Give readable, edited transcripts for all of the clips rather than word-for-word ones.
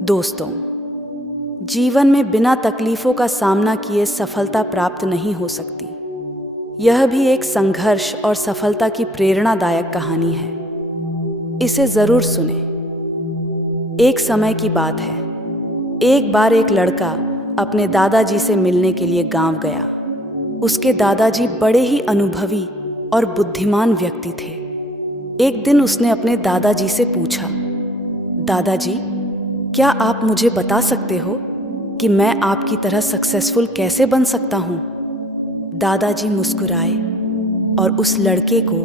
दोस्तों, जीवन में बिना तकलीफों का सामना किए सफलता प्राप्त नहीं हो सकती। यह भी एक संघर्ष और सफलता की प्रेरणादायक कहानी है। इसे जरूर सुने। एक समय की बात है। एक बार एक लड़का अपने दादाजी से मिलने के लिए गांव गया। उसके दादाजी बड़े ही अनुभवी और बुद्धिमान व्यक्ति थे। एक दिन उसने अपने दादाजी से पूछा, दादाजी, क्या आप मुझे बता सकते हो कि मैं आपकी तरह सक्सेसफुल कैसे बन सकता हूं? दादाजी मुस्कुराए और उस लड़के को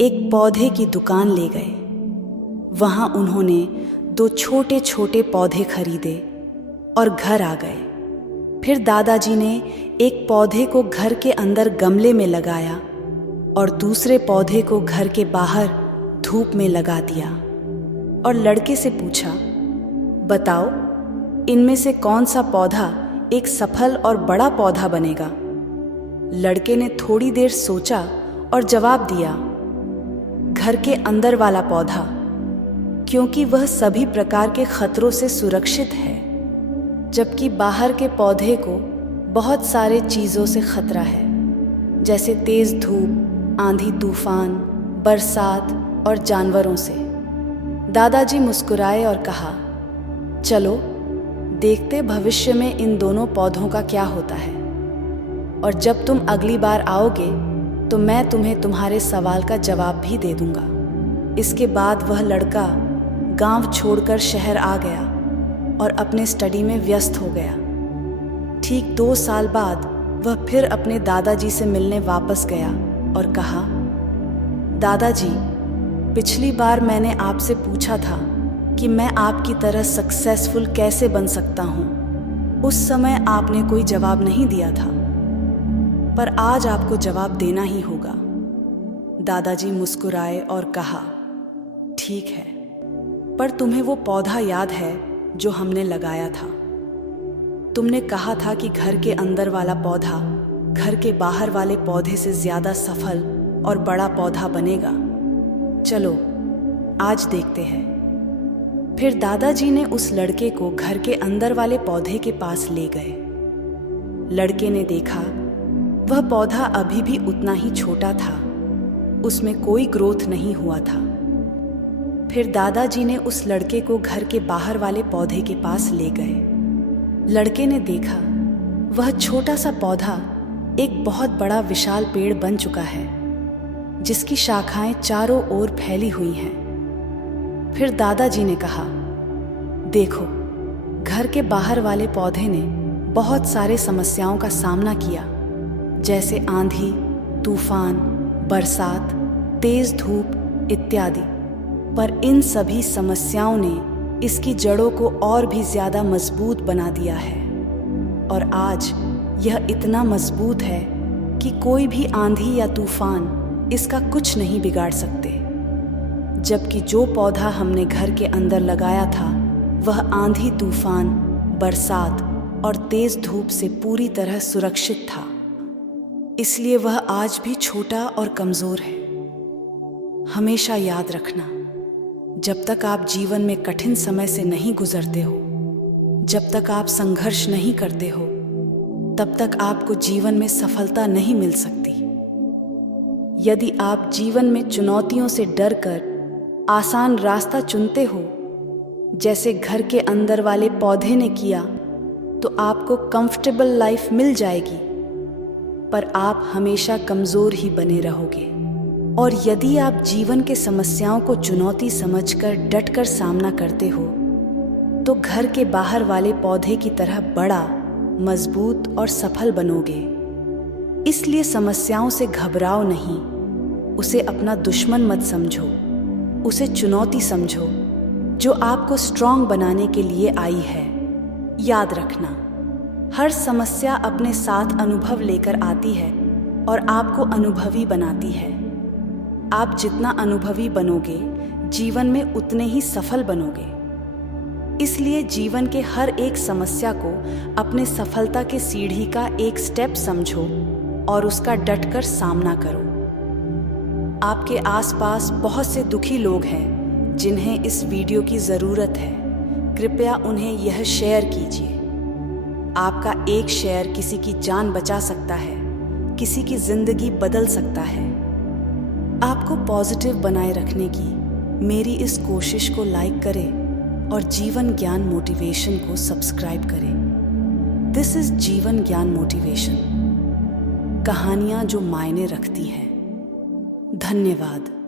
एक पौधे की दुकान ले गए। वहां उन्होंने 2 छोटे छोटे पौधे खरीदे और घर आ गए। फिर दादाजी ने एक पौधे को घर के अंदर गमले में लगाया और दूसरे पौधे को घर के बाहर धूप में लगा दिया और लड़के से पूछा, बताओ, इनमें से कौन सा पौधा एक सफल और बड़ा पौधा बनेगा? लड़के ने थोड़ी देर सोचा और जवाब दिया, घर के अंदर वाला पौधा, क्योंकि वह सभी प्रकार के खतरों से सुरक्षित है, जबकि बाहर के पौधे को बहुत सारे चीजों से खतरा है, जैसे तेज धूप, आंधी तूफान, बरसात और जानवरों से। दादाजी मुस्कुराए और कहा, चलो देखते भविष्य में इन दोनों पौधों का क्या होता है, और जब तुम अगली बार आओगे तो मैं तुम्हें तुम्हारे सवाल का जवाब भी दे दूंगा। इसके बाद वह लड़का गांव छोड़कर शहर आ गया और अपने स्टडी में व्यस्त हो गया। ठीक 2 साल बाद वह फिर अपने दादाजी से मिलने वापस गया और कहा, दादाजी, पिछली बार मैंने आपसे पूछा था कि मैं आपकी तरह सक्सेसफुल कैसे बन सकता हूं। उस समय आपने कोई जवाब नहीं दिया था, पर आज आपको जवाब देना ही होगा। दादाजी मुस्कुराए और कहा, ठीक है, पर तुम्हें वो पौधा याद है जो हमने लगाया था? तुमने कहा था कि घर के अंदर वाला पौधा घर के बाहर वाले पौधे से ज्यादा सफल और बड़ा पौधा बनेगा। चलो आज देखते हैं। फिर दादाजी ने उस लड़के को घर के अंदर वाले पौधे के पास ले गए। लड़के ने देखा वह पौधा अभी भी उतना ही छोटा था, उसमें कोई ग्रोथ नहीं हुआ था। फिर दादाजी ने उस लड़के को घर के बाहर वाले पौधे के पास ले गए। लड़के ने देखा वह छोटा सा पौधा एक बहुत बड़ा विशाल पेड़ बन चुका है, जिसकी शाखाएं चारों ओर फैली हुई हैं। फिर दादाजी ने कहा, देखो, घर के बाहर वाले पौधे ने बहुत सारे समस्याओं का सामना किया, जैसे आंधी, तूफान, बरसात, तेज धूप इत्यादि, पर इन सभी समस्याओं ने इसकी जड़ों को और भी ज्यादा मजबूत बना दिया है, और आज यह इतना मजबूत है कि कोई भी आंधी या तूफान इसका कुछ नहीं बिगाड़ सकते। जबकि जो पौधा हमने घर के अंदर लगाया था वह आंधी तूफान, बरसात और तेज धूप से पूरी तरह सुरक्षित था, इसलिए वह आज भी छोटा और कमजोर है। हमेशा याद रखना, जब तक आप जीवन में कठिन समय से नहीं गुजरते हो, जब तक आप संघर्ष नहीं करते हो, तब तक आपको जीवन में सफलता नहीं मिल सकती। यदि आप जीवन में चुनौतियों से डरकर आसान रास्ता चुनते हो, जैसे घर के अंदर वाले पौधे ने किया, तो आपको कंफर्टेबल लाइफ मिल जाएगी, पर आप हमेशा कमजोर ही बने रहोगे। और यदि आप जीवन के समस्याओं को चुनौती समझकर डटकर सामना करते हो, तो घर के बाहर वाले पौधे की तरह बड़ा, मजबूत और सफल बनोगे। इसलिए समस्याओं से घबराओ नहीं, उसे अपना दुश्मन मत समझो, उसे चुनौती समझो जो आपको स्ट्रांग बनाने के लिए आई है। याद रखना, हर समस्या अपने साथ अनुभव लेकर आती है और आपको अनुभवी बनाती है। आप जितना अनुभवी बनोगे, जीवन में उतने ही सफल बनोगे। इसलिए जीवन के हर एक समस्या को अपने सफलता के सीढ़ी का एक स्टेप समझो और उसका डटकर सामना करो। आपके आसपास बहुत से दुखी लोग हैं जिन्हें इस वीडियो की ज़रूरत है। कृपया उन्हें यह शेयर कीजिए। आपका एक शेयर किसी की जान बचा सकता है, किसी की जिंदगी बदल सकता है। आपको पॉजिटिव बनाए रखने की मेरी इस कोशिश को लाइक करें और जीवन ज्ञान मोटिवेशन को सब्सक्राइब करें। दिस इज जीवन ज्ञान मोटिवेशन, कहानियां जो मायने रखती हैं। धन्यवाद।